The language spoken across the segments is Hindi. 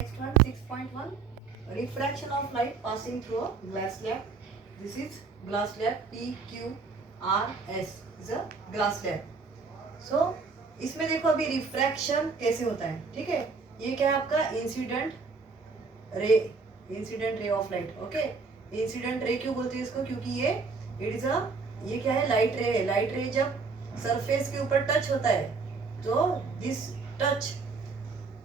Next one, 6.1, refraction of light passing through a glass slab. This is glass slab, PQRS is a glass slab. So इसमें देखो अभी रिफ्रैक्शन कैसे होता है, ठीक है। ये क्या है आपका incident ray of light. Okay, incident ray क्यों बोलते हैं इसको, क्योंकि ये इट इज अ, ये क्या है, लाइट रे है। लाइट रे जब सरफेस के ऊपर टच होता है तो दिस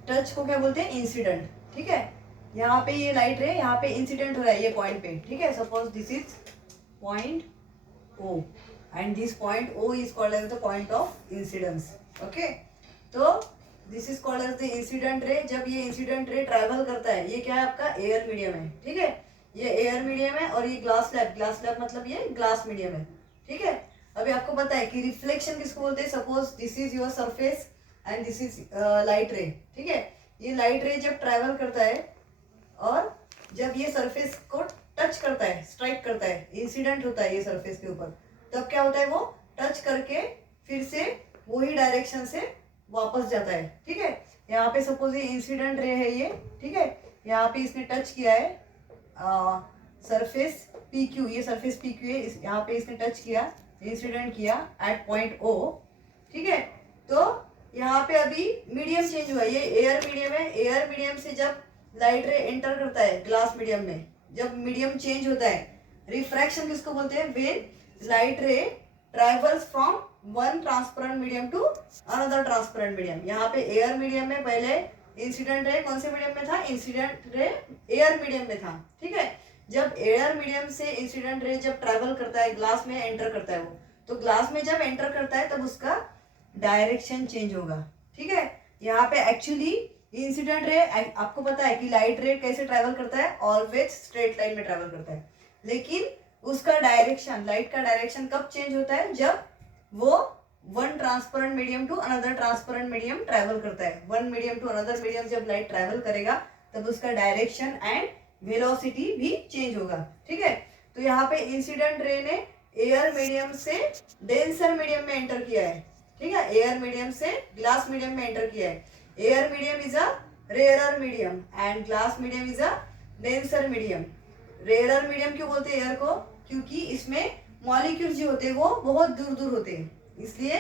टच को क्या बोलते हैं, इंसिडेंट, ठीक है। यहाँ पे ये लाइट रे यहाँ पे इंसिडेंट हो रहा है ये पॉइंट पे, ठीक है। Suppose this is point O and this point O is called as the point of incidence. Okay, तो this is called as the incident ray. जब ये इंसिडेंट रे ट्रैवल करता है, ये क्या है आपका एयर मीडियम है, ठीक है। ये एयर मीडियम है और ये ग्लास स्लैब मतलब ये ग्लास मीडियम है, ठीक है। अभी आपको पता है कि रिफ्लेक्शन किसको बोलते हैं। Suppose this is your surface and this is light रे, ठीक है। ये लाइट रे जब ट्रैवल करता है और जब ये सरफेस को टच करता है, स्ट्राइक करता है, इंसिडेंट होता है ये सरफेस के ऊपर, तब क्या होता है, वो टच करके फिर से वही डायरेक्शन से वापस जाता है, ठीक है। यहाँ पे सपोज ये इंसिडेंट रे है ये, ठीक है। यहाँ पे इसने टच किया है सरफेस PQ, ये सरफेस PQ है, यहाँ पे इसने टच किया, इंसिडेंट किया एट पॉइंट O, ठीक है। तो यहाँ पे अभी मीडियम चेंज हुआ, ये एयर मीडियम है। एयर मीडियम से जब लाइट रे एंटर करता है ग्लास मीडियम में, जब मीडियम चेंज होता है, रिफ्रैक्शन किसको बोलते हैं, when light ray travels from one transparent medium to another transparent medium. यहाँ पे एयर मीडियम में पहले इंसिडेंट रे कौन से मीडियम में था, इंसिडेंट रे एयर मीडियम में था, ठीक है। जब एयर मीडियम से इंसिडेंट रे जब ट्रैवल करता है, ग्लास में एंटर करता है वो, तो ग्लास में जब एंटर करता है तब उसका डायरेक्शन चेंज होगा, ठीक है। यहाँ पे एक्चुअली इंसिडेंट रे, आपको पता है कि लाइट रे कैसे ट्रैवल करता है, ऑलवेज स्ट्रेट लाइन में ट्रैवल करता है। लेकिन उसका डायरेक्शन, लाइट का डायरेक्शन कब चेंज होता है, जब वो one transparent medium to another transparent medium travel करता है। One medium to another medium जब लाइट ट्रैवल करेगा तब उसका डायरेक्शन एंड वेलोसिटी भी चेंज होगा, ठीक है। तो यहाँ पे इंसिडेंट रे ने एयर मीडियम से डेंसर मीडियम में एंटर किया है, ठीक है। एयर मीडियम से ग्लास मीडियम में एंटर किया है। Air medium is a rarer medium and glass medium is a denser medium. Rarer medium क्यों बोलते हैं एयर को, क्योंकि इसमें मॉलिक्यूल्स जो होते हैं वो बहुत दूर दूर होते हैं, इसलिए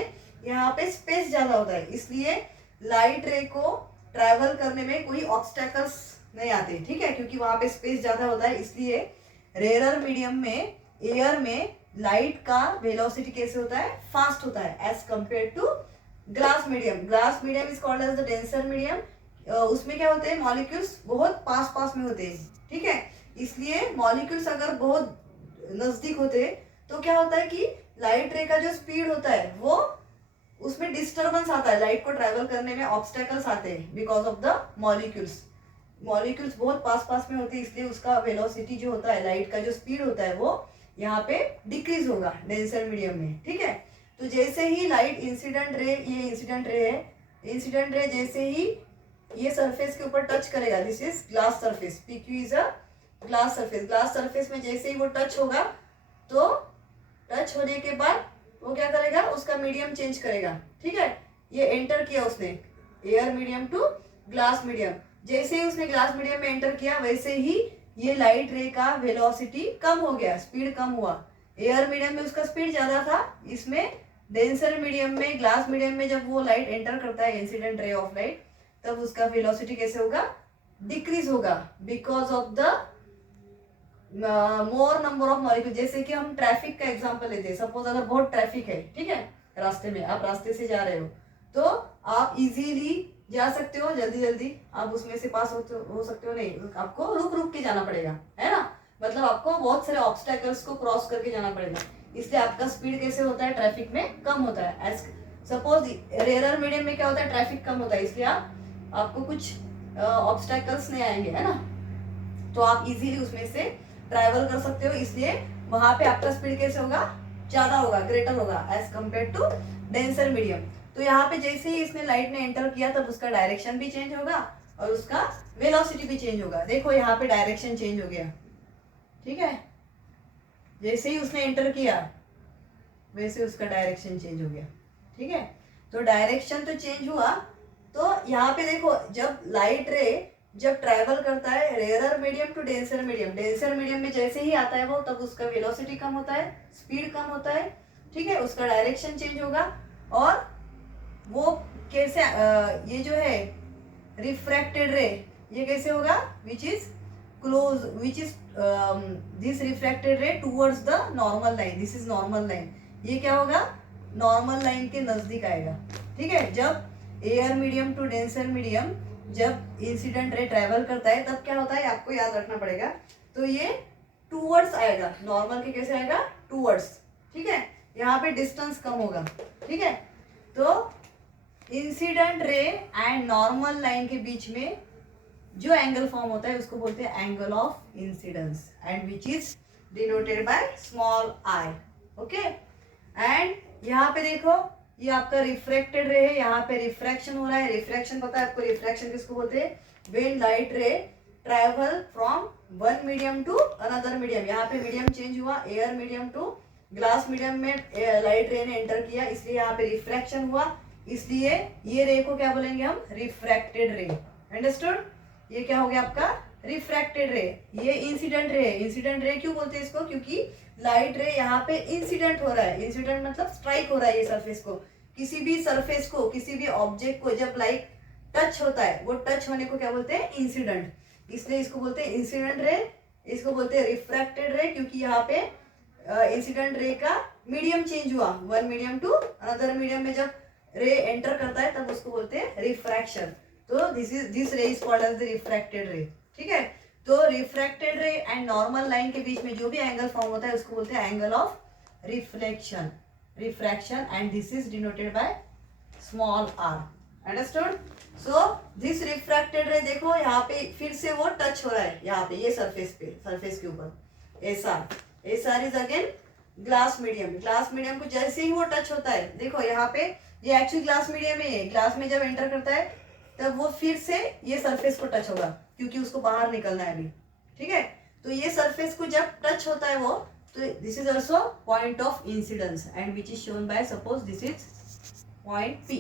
यहाँ पे स्पेस ज्यादा होता है, इसलिए लाइट रे को ट्रैवल करने में कोई ऑब्स्टेकल्स नहीं आते, ठीक है, क्योंकि वहां पे स्पेस ज्यादा होता है। इसलिए रेयरर मीडियम में, एयर में लाइट का वेलोसिटी कैसे होता है, फास्ट होता है as compare to glass medium. Glass medium is called as the denser medium. उसमें क्या होते हैं, मॉलिक्यूल्स बहुत पास पास में होते हैं, ठीक है। इसलिए मॉलिक्यूल्स अगर बहुत नजदीक होते तो क्या होता है कि लाइट रे का जो स्पीड होता है वो, उसमें डिस्टर्बेंस आता है, लाइट को ट्रैवल करने में ऑब्स्टेकल्स आते हैं बिकॉज ऑफ द मॉलिक्यूल्स बहुत पास पास में होते हैं, इसलिए उसका वेलोसिटी जो होता है, लाइट का जो स्पीड होता है वो यहाँ पे डिक्रीज होगा डेंसर मीडियम में, ठीक है। तो जैसे ही लाइट इंसिडेंट रे, ये इंसिडेंट रे है, इंसिडेंट रे जैसे ही ये सरफेस के ऊपर टच करेगा, this is glass surface, PQ is a glass surface. Glass surface में जैसे ही वो टच होगा तो टच होने के बाद वो क्या करेगा, उसका मीडियम चेंज करेगा, ठीक है। ये एंटर किया उसने air medium to glass medium, जैसे ही उसने ग्लास मीडियम में एंटर किया वैसे ही ये लाइट रे का वेलोसिटी कम हो गया, स्पीड कम हुआ। एयर मीडियम में उसका स्पीड ज्यादा था, इसमें डेंसर मीडियम में, ग्लास मीडियम में जब वो लाइट एंटर करता है, इंसिडेंट रे ऑफ लाइट, तब उसका वेलोसिटी कैसे होगा, डिक्रीज होगा because of the more number of molecule. जैसे कि हम ट्रैफिक का एग्जांपल लेते हैं, सपोज अगर बहुत ट्रैफिक है, ठीक है, रास्ते में, आप रास्ते से जा रहे हो, तो आप इजीली जा सकते हो, जल्दी जल्दी आप उसमें से पास हो सकते हो, नहीं, आपको रुक रुक के जाना पड़ेगा, है ना। मतलब आपको बहुत सारे ऑब्स्टेकल्स को क्रॉस करके जाना पड़ेगा, इसलिए आपका स्पीड कैसे होता है, ट्रैफिक में कम होता है। एज सपोज रेयरर मीडियम में क्या होता है, ट्रैफिक कम होता है, इसलिए आपको कुछ ऑब्स्टेकल्स नहीं आएंगे, है ना, तो आप इजीली उसमें से ट्रैवल कर सकते हो, इसलिए वहां पे आपका स्पीड कैसे होगा, ज्यादा होगा, ग्रेटर होगा as compare to denser medium. तो यहाँ पे जैसे ही इसने लाइट ने एंटर किया तब उसका डायरेक्शन भी चेंज होगा और उसका वेलोसिटी भी चेंज होगा। देखो यहाँ पे डायरेक्शन चेंज हो गया, ठीक है, जैसे ही उसने एंटर किया वैसे उसका डायरेक्शन चेंज हो गया, ठीक है। तो डायरेक्शन तो चेंज हुआ, तो यहाँ पे देखो जब लाइट रे जब ट्रैवल करता है rarer medium to denser medium, denser medium में जैसे ही आता है वो, तब उसका वेलोसिटी कम होता है, स्पीड कम होता है, ठीक है, उसका डायरेक्शन चेंज होगा। और वो कैसे ये जो है रिफ्रैक्टेड रे, ये कैसे होगा, which is close, which is this refracted रे towards the normal line, this is normal line, ये क्या होगा, नॉर्मल लाइन के नजदीक आएगा। ठीक है, जब air medium to denser medium, जब इंसिडेंट रे ट्रेवल करता है तब क्या होता है, आपको याद रखना पड़ेगा। तो ये टूवर्ड्स आएगा, नॉर्मल के कैसे आएगा, टूवर्ड्स। ठीक है, यहाँ पे डिस्टेंस कम होगा। ठीक है, तो incident ray and normal line के बीच में जो एंगल फॉर्म होता है उसको बोलते हैं angle of incidence, and which is denoted by small I. Okay, and यहाँ पे देखो, ये आपका रिफ्रैक्टेड रे है, यहाँ पे रिफ्रैक्शन हो रहा है। रिफ्रैक्शन पता है आपको, रिफ्रैक्शन किसको बोलते हैं, when light ray travel from one medium to another medium. यहाँ पे मीडियम चेंज हुआ, air medium to glass medium में लाइट रे ने एंटर किया, इसलिए यहाँ पे रिफ्रैक्शन हुआ, इसलिए ये रे को क्या बोलेंगे हम, रिफ्रैक्टेड रे। अंडरस्टूड, ये क्या हो गया आपका, रिफ्रैक्टेड रे। ये इंसिडेंट रे, इंसिडेंट रे क्यों बोलते हैं इसको, क्योंकि लाइट रे यहाँ पे इंसिडेंट हो रहा है, इंसिडेंट मतलब स्ट्राइक हो रहा है ये सरफेस को, किसी भी सरफेस को, किसी भी ऑब्जेक्ट को जब लाइट टच होता है, वो टच होने को क्या बोलते हैं, इंसिडेंट, इसलिए इसको बोलते हैं इंसिडेंट रे। इसको बोलते हैं रिफ्रैक्टेड रे, क्योंकि यहाँ पे इंसिडेंट रे का मीडियम चेंज हुआ, one medium to another medium में जब रे एंटर करता है तब उसको बोलते हैं रिफ्रैक्शन। तो this ray is called as the refracted ray. ठीक है, तो रिफ्रैक्टेड रे एंड नॉर्मल लाइन के बीच में जो भी एंगल फॉर्म होता है उसको बोलते हैं angle of reflection, refraction, and this is denoted by small R. Understood, so this refracted ray देखो यहाँ पे फिर से वो टच हो रहा है, यहाँ पे ये सरफेस पे, सरफेस के ऊपर S R is again glass medium, glass medium को जैसे ही वो टच होता है, देखो यहाँ पे ये एक्चुअली ग्लास मीडियम है, ग्लास में जब एंटर करता है तब वो फिर से ये सरफेस को टच होगा, क्योंकि उसको बाहर निकलना है अभी। ठीक है, तो ये सरफेस को जब टच होता है वो, तो this is also point of incidence, and which is shown by, suppose this is point P.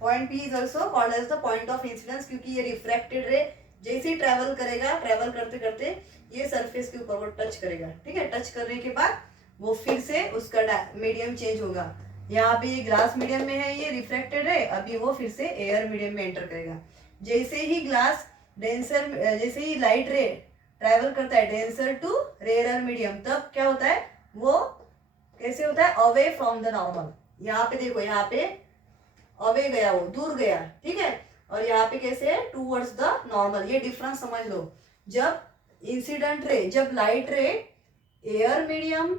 Point P is also called as the point of incidence, क्योंकि ये रिफ्रैक्टेड रे जैसे ही ट्रेवल करेगा, ट्रेवल करते करते ये सरफेस के ऊपर वो टच करेगा। ठीक है, टच करने के बाद वो फिर से उसका मीडियम चेंज होगा, यहाँ पे ये ग्लास मीडियम में है, ये रिफ्रैक्टेड है, अभी वो फिर से एयर मीडियम में एंटर करेगा। जैसे ही ग्लास डेंसर, जैसे ही लाइट रे ट्रैवल करता है डेंसर टू रेयरर मीडियम, तब क्या होता है, वो कैसे होता है, अवे फ्रॉम द नॉर्मल। यहाँ पे देखो, यहाँ पे अवे गया, वो दूर गया। ठीक है, और यहाँ पे कैसे है, टूवर्ड्स द नॉर्मल। ये डिफरेंस समझ लो, जब इंसिडेंट रे, जब light ray air medium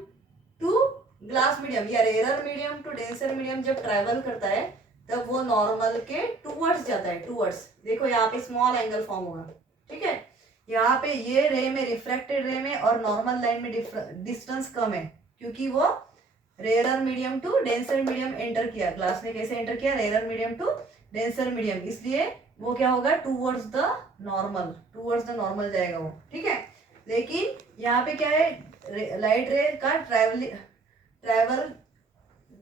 to glass medium या rarer medium to denser medium जब ट्रैवल करता है, तब वो नॉर्मल के टूवर्ड्स जाता है, टूवर्ड्स। देखो यहाँ पे स्मॉल एंगल फॉर्म होगा। ठीक है, यहाँ पे ये रे में, रिफ्रैक्टेड रे में और नॉर्मल लाइन में डिस्टेंस कम है, क्योंकि वो rarer medium to denser medium enter किया। ग्लास ने कैसे एंटर किया, rarer medium to denser medium, इसलिए वो क्या होगा, towards the normal, towards the normal जाएगा वो। ठीक है, लेकिन यहाँ पे क्या है, लाइट रे का ट्रैवल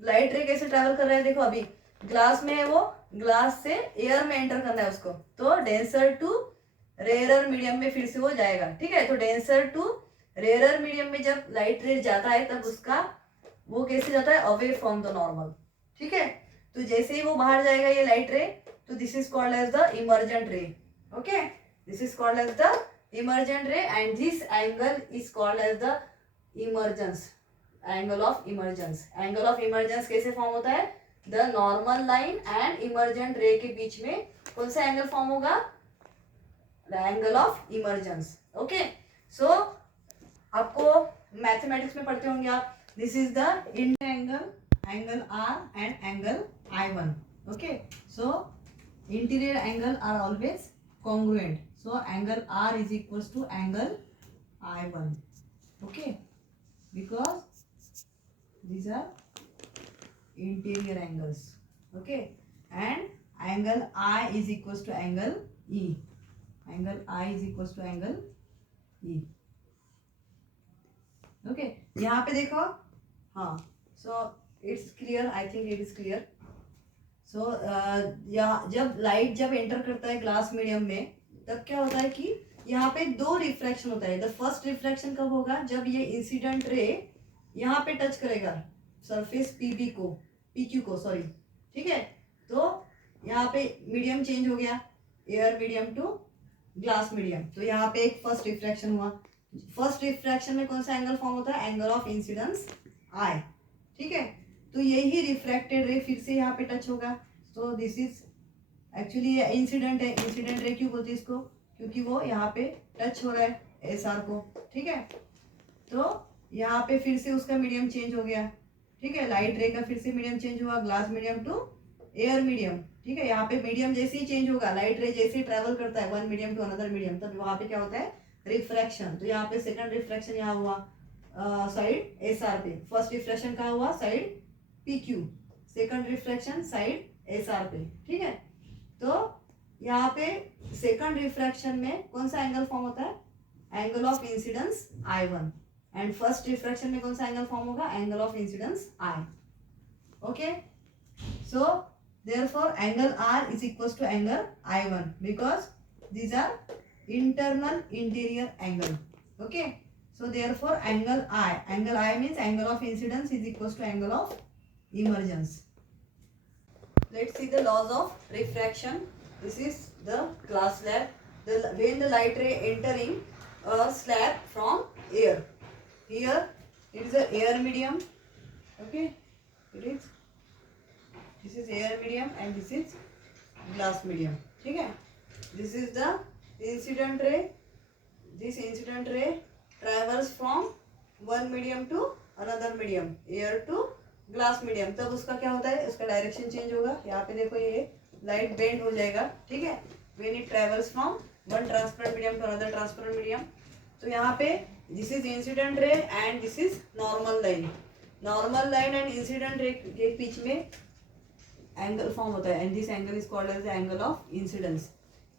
लाइट रे कैसे ट्रैवल कर रहा है, देखो अभी ग्लास में है वो, ग्लास से एयर में एंटर करना है उसको, तो डेंसर टू रेयरर मीडियम में फिर से वो जाएगा। ठीक है, तो डेंसर टू रेयरर मीडियम में जब लाइट रे जाता है तब उसका वो कैसे जाता है, अवे फ्रॉम द नॉर्मल। ठीक है, तो जैसे ही वो बाहर जाएगा ये लाइट रे, तो this is called as the emergent ray. Okay, this is called as the emergent ray, and this angle is called as the emergence, angle of emergence. Angle of emergence कैसे फॉर्म होता है, the normal line and emergent ray के बीच में कौन सा एंगल फॉर्म होगा, the angle of emergence. Okay, so आपको मैथमेटिक्स में पढ़ते होंगे आप, this is the angle, angle R and angle I1. Okay, so interior angle are always congruent, so angle R is equals to angle I1. Okay, because these are interior angles. Okay, and angle I is equals to angle E. Angle I is equals to angle E. Okay, यहाँ पे देखो, हाँ, so it's clear, I think it is clear. So जब लाइट जब एंटर करता है ग्लास मीडियम में, तब क्या होता है कि यहाँ पे दो रिफ्रैक्शन होता है। द फर्स्ट रिफ्रैक्शन कब होगा, जब ये इंसिडेंट रे यहाँ पे टच करेगा सरफेस पीबी को, पीक्यू को सॉरी, ठीक है। तो यहाँ पे मीडियम चेंज हो गया, air medium to glass medium, तो यहाँ पे एक फर्स्ट रिफ्रैक्शन हुआ। फर्स्ट रिफ्रैक्शन में कौन सा एंगल फॉर्म होता है, एंगल ऑफ इंसिडेंस आई, ठीक है। तो यही रिफ्रैक्टेड रे फिर से यहाँ पे टच होगा, तो दिस इज एक्चुअली ये इंसिडेंट है। इंसिडेंट रे क्यों बोलते हैं इसको, क्योंकि वो यहाँ पे टच हो रहा है एस आर को, ठीक है। तो यहाँ पे फिर से उसका मीडियम चेंज हो गया, ठीक है। लाइट रे का फिर से मीडियम चेंज हुआ, glass medium to air medium, ठीक है। यहाँ पे मीडियम जैसे ही चेंज होगा, लाइट रे जैसे ही ट्रेवल करता है one medium to another medium, तब वहाँ पे क्या होता है, रिफ्रैक्शन। तो यहाँ पे सेकंड रिफ्रैक्शन यहाँ हुआ साइड एस आर पे, फर्स्ट रिफ्रैक्शन कहाँ हुआ, side P Q, second refraction side S R पे, ठीक है। तो यहाँ पे सेकंड रिफ्रैक्शन में कौन सा एंगल फॉर्म होता है, angle of incidence I1, and first refraction में कौन सा एंगल फॉर्म होगा, angle of incidence I, okay. So therefore angle R is equals to angle I1 because these are internal interior angle, okay. So therefore angle I means angle of incidence is equals to angle of emergence. Let's see the laws of refraction. This is the glass slab. When the light ray entering a slab from air, here it is a air medium, okay. This is air medium and this is glass medium, ठीक है। This is the incident ray. This incident ray travels from one medium to another medium, air to glass medium. तब उसका क्या होता है, उसका डायरेक्शन चेंज होगा। यहाँ पे देखो ये लाइट बेंड हो जाएगा, ठीक है, when it travels from one transparent medium to another transparent medium. तो यहाँ पे this is incident ray and this is normal line. Normal line and incident ray के बीच में एंगल फॉर्म होता है and this angle is called as the angle of incidence.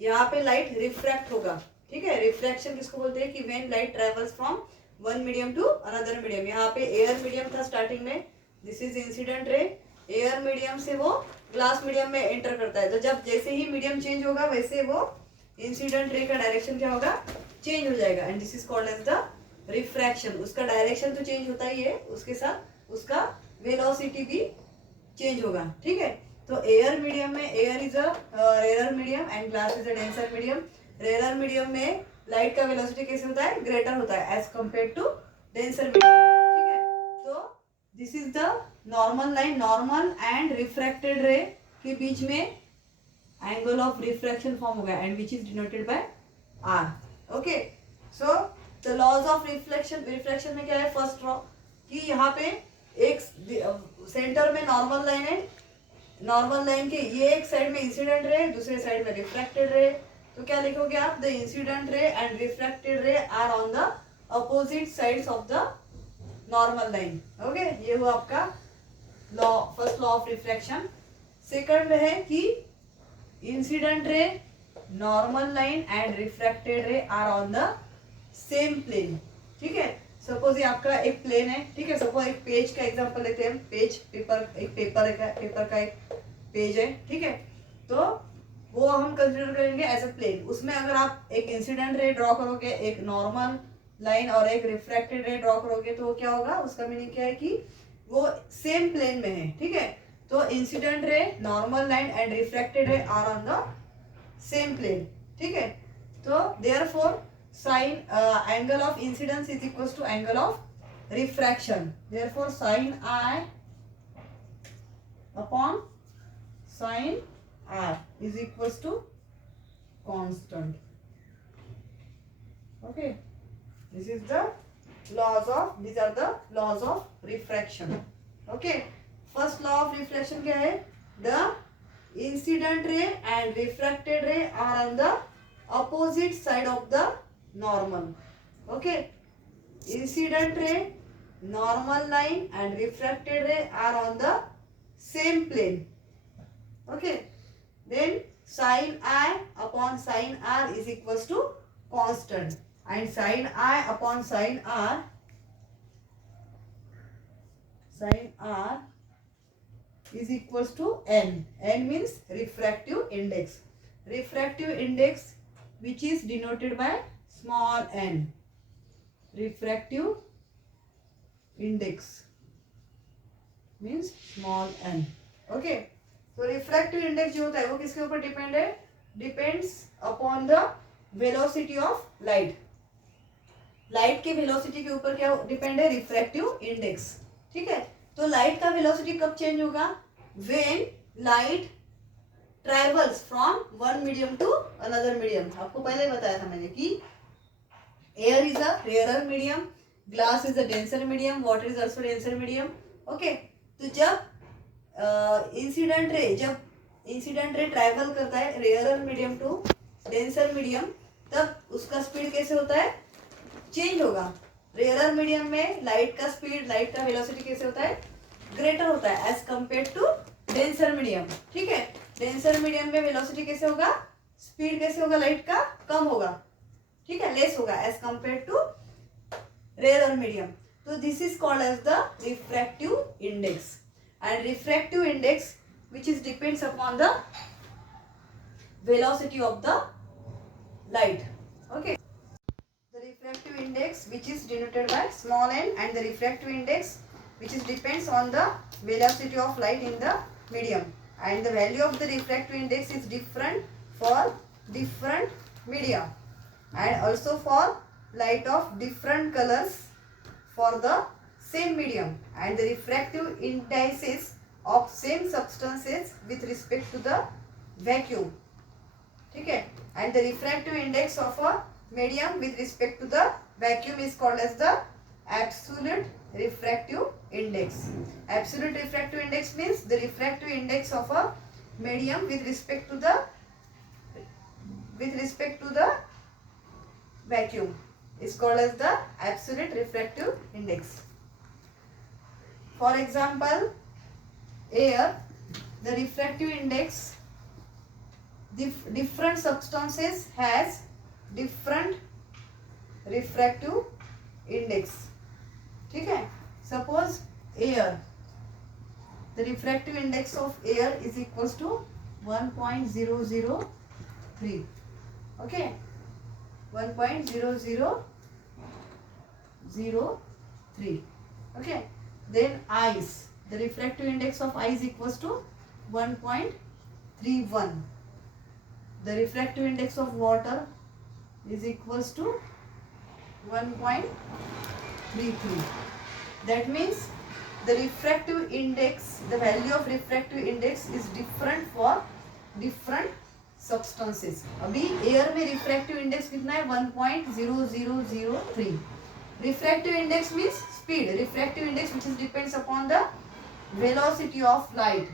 यहाँ पे लाइट रिफ्रैक्ट होगा, ठीक है। रिफ्रैक्शन किसको बोलते हैं कि when light travels from one medium to another medium. यहाँ पे एयर मीडियम था स्टार्टिंग में, this is incident ray. Air medium से वो ग्लास मीडियम में एंटर करता है, तो जब जैसे ही मीडियम चेंज होगा वैसे वो इंसिडेंट रे का डायरेक्शन क्या होगा, चेंज हो जाएगा and this is called as the refraction. उसका डायरेक्शन तो चेंज होता ही है, उसके साथ उसका वेलोसिटी भी चेंज होगा, ठीक है। तो एयर मीडियम में, air is a rare medium and glass is a denser medium. Rare medium में लाइट का वेलोसिटी कैसे होता है, ग्रेटर होता है as compare to denser medium, ठीक है। तो this is the normal line. Normal and refracted ray के बीच में एंगल ऑफ रिफ्रैक्शन फॉर्म होगा and which is denoted by R, okay. So the laws of reflection, reflection में क्या है, फर्स्ट लॉ कि यहाँ पे एक सेंटर में नॉर्मल लाइन है, नॉर्मल लाइन के ये एक साइड में इंसिडेंट रे, दूसरे साइड में रिफ्रैक्टेड रे। तो क्या लिखोगे आप, the incident ray and refracted ray are on the opposite sides of the normal line, okay. ये हुआ आपका law, first law of refraction. Second है कि incident ray, normal line and refracted ray are on the same plane, ठीक है। सपोज ये आपका एक प्लेन है, ठीक है। सपोज एक पेज का एग्जांपल लेते हैं, पेज, पेपर, एक पेपर का एक पेज है, ठीक है। तो वो हम कंसिडर करेंगे एज अ प्लेन। उसमें अगर आप एक इंसिडेंट रे ड्रॉ करोगे, एक नॉर्मल लाइन और एक रिफ्रैक्टेड रे ड्रॉ करोगे, तो क्या होगा, उसका मीनिंग क्या है कि वो सेम प्लेन में है, ठीक है। तो incident ray, normal line and refracted ray are on the same plane, ठीक है। तो therefore sin angle of incidence is equals to angle of refraction. Therefore sin I upon sin R is equals to constant, okay. This is the laws of, these are the laws of refraction, okay. First law of refraction क्या है, the incident ray and refracted ray are on the opposite side of the normal, okay. Incident ray, normal line and refracted ray are on the same plane, okay. Then sin I upon sin R is equals to constant and sin I upon sin R is equals to n. N means refractive index. Refractive index which is denoted by small n, refractive index means small n. Okay, तो रिफ्रैक्टिव इंडेक्स जो होता है वो किसके ऊपर डिपेंड है? Depends upon the velocity of light. Light के वेलोसिटी के ऊपर क्या डिपेंड है? Refractive index. ठीक है, तो लाइट का वेलोसिटी कब चेंज होगा? When light travels from one medium to another medium. आपको पहले बताया था मैंने कि air is a rarer medium, glass is a denser medium, water is also denser medium. Okay, तो जब इंसिडेंट रे ट्रैवल करता है rarer medium to denser medium, तब उसका स्पीड कैसे होता है? चेंज होगा। रेयरर मीडियम में लाइट का स्पीड, लाइट का वेलोसिटी कैसे होता है? ग्रेटर होता है as compare to denser medium. ठीक है, डेंसर मीडियम में वेलोसिटी कैसे होगा? स्पीड कैसे होगा? लाइट का कम होगा। ठीक है, लेस होगा as compare to rarer medium. तो this is called as the refractive index. And refractive index which is depends upon the velocity of the light. Okay, the refractive index which is denoted by small n, and the refractive index which is depends on the velocity of light in the medium, and the value of the refractive index is different for different media and also for light of different colors for the same medium, and the refractive indices of same substances with respect to the vacuum. ठीक है, and the refractive index of a medium with respect to the vacuum is called as the absolute refractive index. Absolute refractive index means the refractive index of a medium with respect to the vacuum is called as the absolute refractive index. For example, air, the refractive index, different substances has different refractive index. ठीक है, suppose air, the refractive index of air is equals to 1.003. okay, 1.0003. okay, then ice, the refractive index of ice equals to 1.31. the refractive index of water is equals to 1.33. that means the refractive index, the value of refractive index is different for different substances. अभी एयर में रिफ्रैक्टिव इंडेक्स कितना है? 1.0003. Refractive index means speed, refractive index which is depends upon the velocity of light.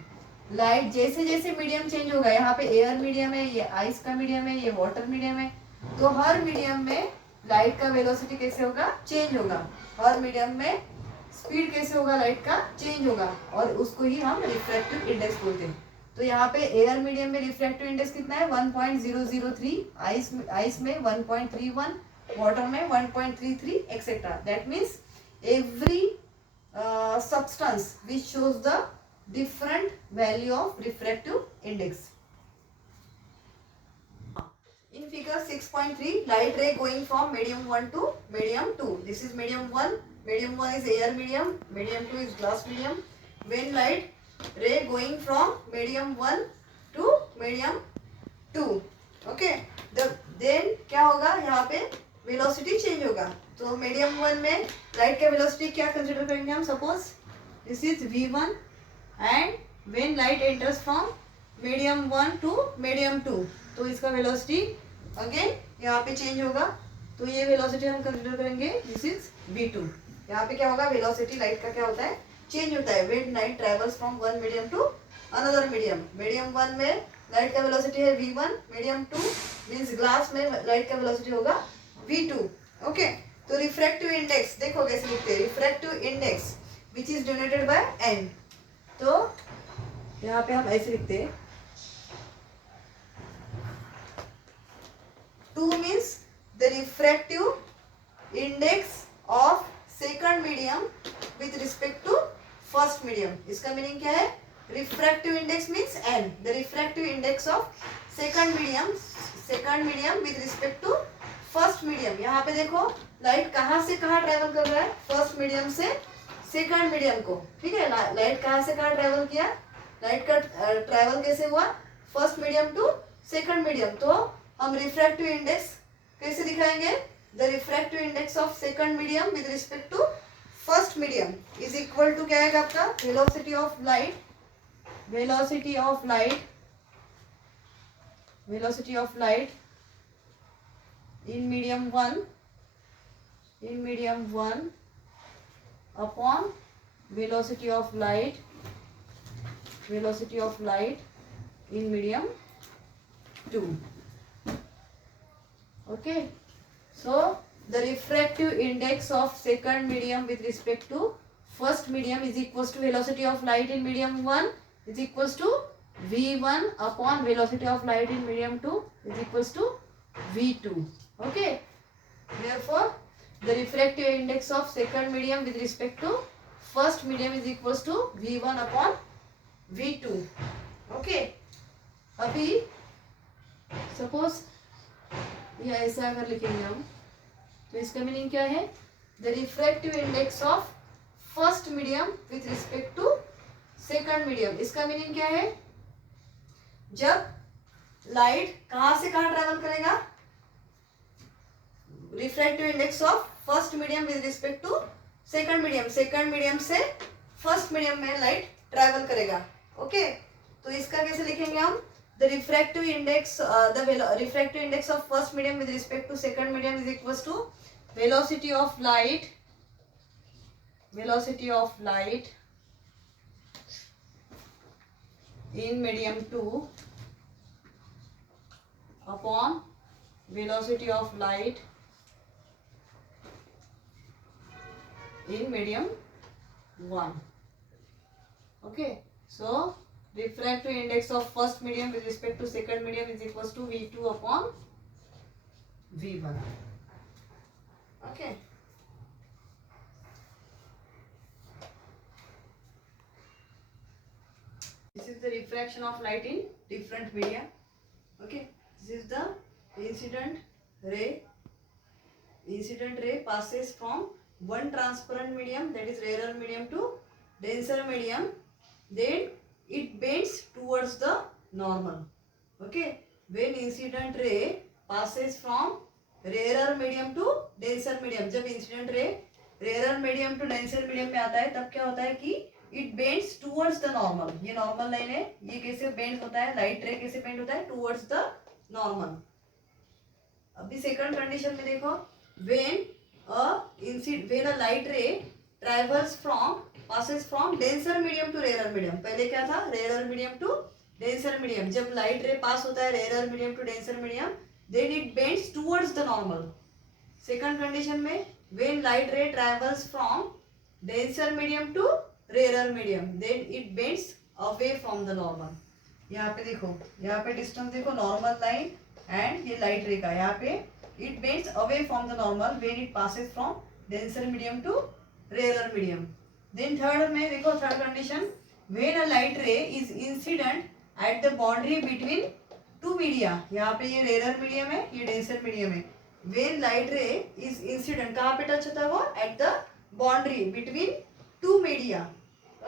Light जैसे जैसे मीडियम चेंज होगा, यहाँ पे एयर मीडियम है, ये आइस का मीडियम है, ये वाटर मीडियम है, तो हर मीडियम में लाइट का वेलोसिटी कैसे होगा? चेंज होगा। हर मीडियम में स्पीड कैसे होगा? लाइट का चेंज होगा, और उसको ही हम रिफ्रैक्टिव इंडेक्स बोलते हैं। तो यहाँ पे एयर मीडियम में रिफ्रैक्टिव इंडेक्स कितना है? 1.003, आइस में 1.31, वाटर में 1.33 etcetera. That means every substance which shows the different value of refractive index. In figure 6.3, light ray going from medium 1 to medium 2. This is medium 1. Medium 1 is air medium. Medium 2 is glass medium. When light ray going from medium 1 to medium 2, okay, then क्या होगा? यहाँ पे वेलोसिटी चेंज होगा। तो मीडियम 1 में लाइट का वेलोसिटी क्या कंसिडर करेंगे हम? Suppose this is v1, and when light enters from medium 1 to medium 2, तो इसका वेलोसिटी अगेन यहाँ पे चेंज होगा। तो ये वेलोसिटी हम कंसिडर करेंगे, दिस इज v2। यहाँ पे क्या होगा? वेलोसिटी लाइट का क्या होता है? चेंज होता है when light travels from one medium to another medium. Medium 1 में लाइट का वेलोसिटी है v1, मीडियम 2 मीन्स ग्लास में लाइट का वेलोसिटी होगा v2। ओके, तो रिफ्रैक्टिव इंडेक्स देखो कैसे लिखते हैं? Refractive index which is denoted by n। तो यहाँ पे हम ऐसे लिखते हैं, 2 means the refractive index of second medium with respect to first medium. इसका मीनिंग क्या है? refractive index means n, the refractive index of second medium with respect to first medium. यहाँ पे देखो लाइट कहाँ से कहाँ ट्रेवल कर रहा है, फर्स्ट मीडियम से सेकंड मीडियम को. ठीक है, लाइट कहाँ से कहाँ ट्रेवल किया, लाइट का ट्रेवल कैसे हुआ, first medium to second medium. तो हम रिफ्रैक्टिव इंडेक्स कैसे दिखाएंगे, the refractive index of second medium with respect to first medium is equal to क्या है आपका, velocity of light, velocity of light in medium 1 upon velocity of light in medium 2. Okay, so the refractive index of second medium with respect to first medium is equals to velocity of light in medium 1 is equals to v1 upon velocity of light in medium 2 is equals to v2. Okay, therefore the refractive index of second medium with respect to first medium is equals to v1 upon v2. Okay, अभी suppose ये ऐसा अगर लिखेंगे हम तो इसका मीनिंग क्या है, the refractive index of first medium with respect to second medium. इसका मीनिंग क्या है, जब लाइट कहां से कहां ट्रेवल करेगा, refractive index of first medium with respect to second medium से फर्स्ट मीडियम में लाइट ट्रेवल करेगा. ओके, तो इसका कैसे लिखेंगे हम, the refractive index of first medium with respect to second medium is equals to velocity of light in medium 2 upon velocity of light in medium 1. Okay, so refractive index of first medium with respect to second medium is equals to v2 upon v1. Okay, this is the refraction of light in different media. Okay, this is the incident ray passes from one transparent medium, that is rarer medium, to denser medium, then it bends towards the normal. Okay, when incident ray passes from rarer medium to denser medium, जब incident ray rarer medium to denser medium में आता है तब क्या होता है कि it bends towards the normal. ये normal लाइन है, ये कैसे bend होता है, light ray कैसे bend होता है, towards the normal. अभी second condition में देखो, when a light ray passes from denser medium to rarer medium. पहले क्या था, rarer medium to denser medium. जब light ray pass होता है rarer medium to denser medium, then it bends towards the normal. Second condition में, when light ray travels from denser medium to rarer medium, then it bends away from the normal. यहाँ पे देखो, यहाँ पे distance देखो, normal line and ये light ray का, यहाँ पे it bends away from the normal when it passes from denser medium to rarer medium. Then third में देखो, third condition, when a light ray is incident at the boundary between two media, यहाँ पे ये rarer medium है, ये denser medium है. When light ray is incident, कहाँ पे touch होता है वो, at the boundary between two media.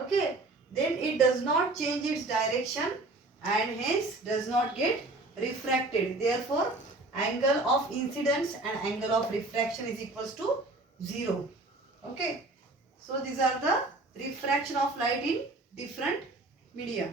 Okay, then it does not change its direction and hence does not get refracted. Therefore, angle of incidence and angle of refraction is equals to 0. Okay, so these are the refraction of light in different media.